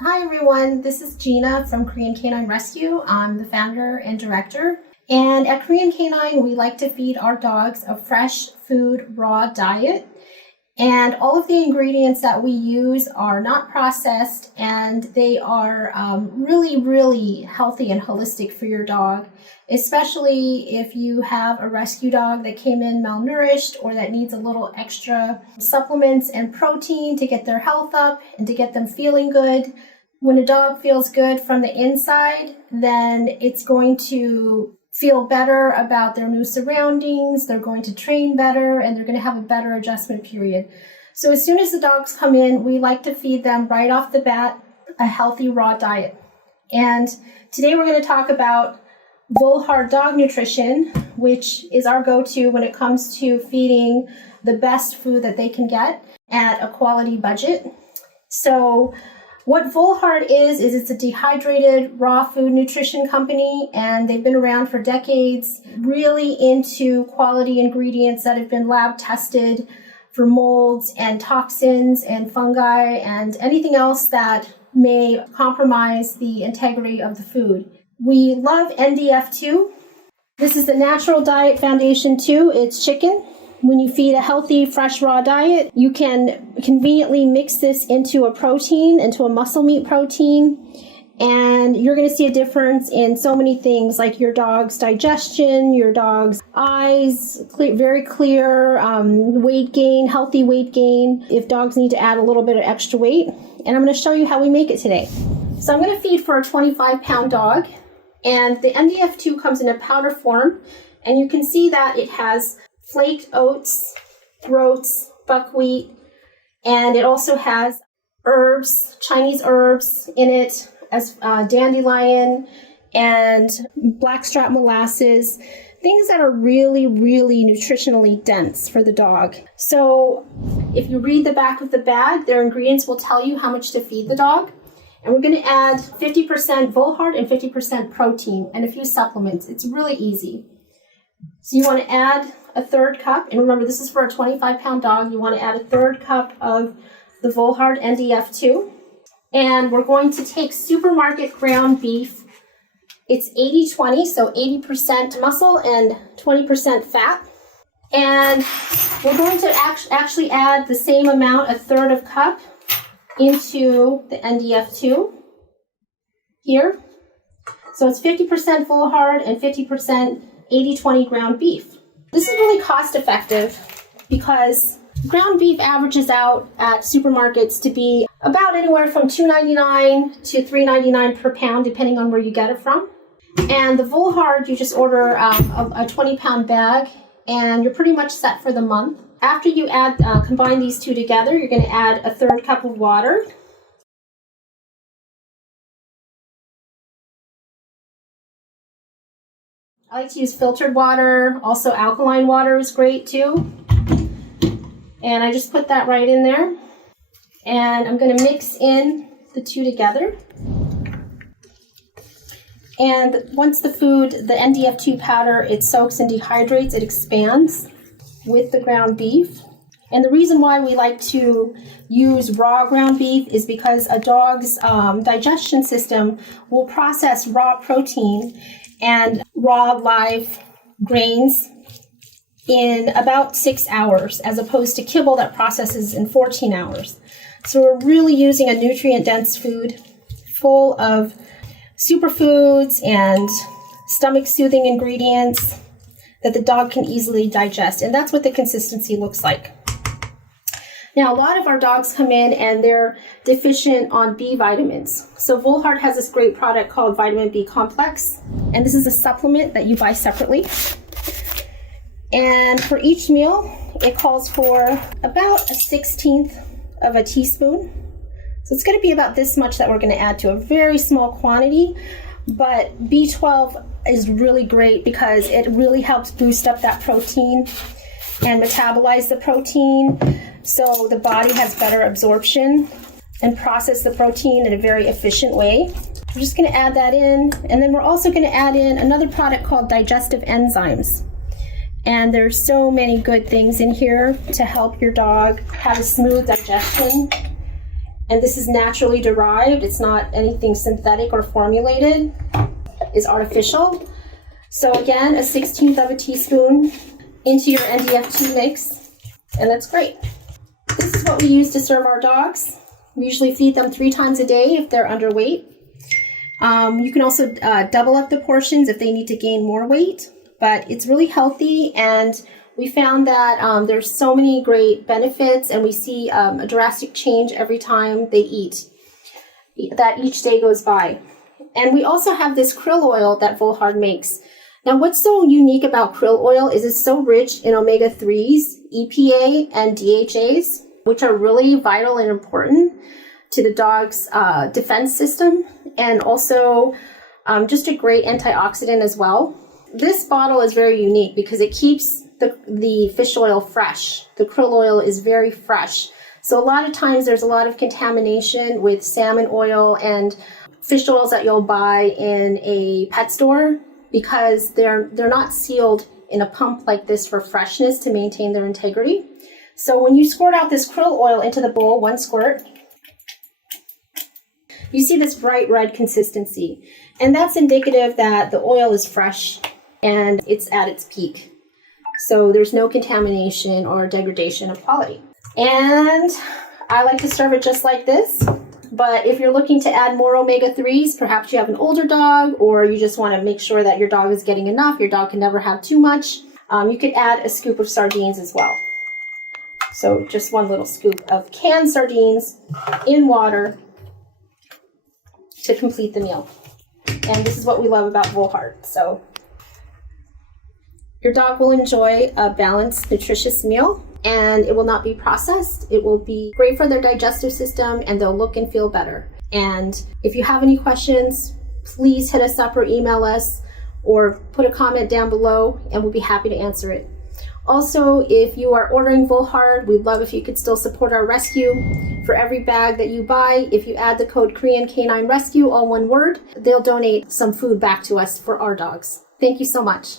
Hi everyone, this is Gina from Korean Canine Rescue. I'm the founder and director. And at Korean Canine, we like to feed our dogs a fresh food, raw diet. And all of the ingredients that we use are not processed, and they are really healthy and holistic for your dog, especially if you have a rescue dog that came in malnourished or that needs a little extra supplements and protein to get their health up and to get them feeling good. When a dog feels good from the inside, then it's going to feel better about their new surroundings, they're going to train better, and they're going to have a better adjustment period. So as soon as the dogs come in, we like to feed them right off the bat a healthy raw diet. And today we're going to talk about Volhard dog nutrition, which is our go-to when it comes to feeding the best food that they can get at a quality budget. So what Volhard is it's a dehydrated raw food nutrition company, and they've been around for decades, really into quality ingredients that have been lab tested for molds and toxins and fungi and anything else that may compromise the integrity of the food. We love NDF2. This is the Natural Diet Foundation 2. It's chicken. When you feed a healthy, fresh, raw diet, you can conveniently mix this into a protein, into a muscle meat protein, and you're going to see a difference in so many things like your dog's digestion, your dog's eyes, very clear, weight gain, healthy weight gain, if dogs need to add a little bit of extra weight. And I'm going to show you how we make it today. So I'm going to feed for a 25-pound dog, and the NDF2 comes in a powder form, and you can see that it has flaked oats, groats, buckwheat, and it also has herbs, Chinese herbs in it, as dandelion and blackstrap molasses, things that are really nutritionally dense for the dog. So if you read the back of the bag, their ingredients will tell you how much to feed the dog. And we're going to add 50% Volhard and 50% protein and a few supplements. It's really easy. So you want to add a third cup, and remember this is for a 25-pound dog, you want to add a third cup of the Volhard NDF2. And we're going to take supermarket ground beef. It's 80-20, so 80% muscle and 20% fat. And we're going to actually add the same amount, a third of cup, into the NDF2 here. So it's 50% Volhard and 50% 80-20 ground beef. This is really cost effective because ground beef averages out at supermarkets to be about anywhere from $2.99 to $3.99 per pound, depending on where you get it from. And the Volhard, you just order a 20-pound bag, and you're pretty much set for the month. After you combine these two together, you're going to add a third cup of water. I like to use filtered water. Also, alkaline water is great too. And I just put that right in there. And I'm going to mix in the two together. And once the NDF2 powder, it soaks and dehydrates, it expands with the ground beef. And the reason why we like to use raw ground beef is because a dog's digestion system will process raw protein and raw live grains in about 6 hours, as opposed to kibble that processes in 14 hours. So we're really using a nutrient-dense food full of superfoods and stomach-soothing ingredients that the dog can easily digest. And that's what the consistency looks like. Now, a lot of our dogs come in and they're deficient on B vitamins. So Volhard has this great product called Vitamin B Complex. And this is a supplement that you buy separately. And for each meal, it calls for about a 1/16 of a teaspoon. So it's going to be about this much that we're going to add to a very small quantity. But B12 is really great because it really helps boost up that protein and metabolize the protein, so the body has better absorption and process the protein in a very efficient way. We're just going to add that in, and then we're also going to add in another product called digestive enzymes. And there's so many good things in here to help your dog have a smooth digestion And this is naturally derived. It's not anything synthetic or formulated. It's artificial. So again, a 1/16 of a teaspoon into your NDF2 mix, and that's great. This is what we use to serve our dogs. We usually feed them 3 times a day if they're underweight. You can also double up the portions if they need to gain more weight, but it's really healthy, and we found that there's so many great benefits, and we see a drastic change every time they eat, that each day goes by. And we also have this krill oil that Volhard makes. Now, what's so unique about krill oil is it's so rich in omega-3s, EPA, and DHAs, which are really vital and important to the dog's defense system, and also just a great antioxidant as well. This bottle is very unique because it keeps the fish oil fresh. The krill oil is very fresh. So a lot of times there's a lot of contamination with salmon oil and fish oils that you'll buy in a pet store because they're not sealed in a pump like this for freshness to maintain their integrity. So when you squirt out this krill oil into the bowl, 1 squirt, you see this bright red consistency. And that's indicative that the oil is fresh and it's at its peak. So there's no contamination or degradation of quality. And I like to serve it just like this. But if you're looking to add more omega-3s, perhaps you have an older dog, or you just want to make sure that your dog is getting enough, your dog can never have too much, you could add a scoop of sardines as well. So just 1 little scoop of canned sardines in water to complete the meal. And this is what we love about Volhard. So your dog will enjoy a balanced, nutritious meal, and it will not be processed. It will be great for their digestive system, and they'll look and feel better. And if you have any questions, please hit us up or email us, or put a comment down below, and we'll be happy to answer it. Also, if you are ordering Volhard, we'd love if you could still support our rescue. For every bag that you buy, if you add the code Korean Canine Rescue, all one word, they'll donate some food back to us for our dogs. Thank you so much.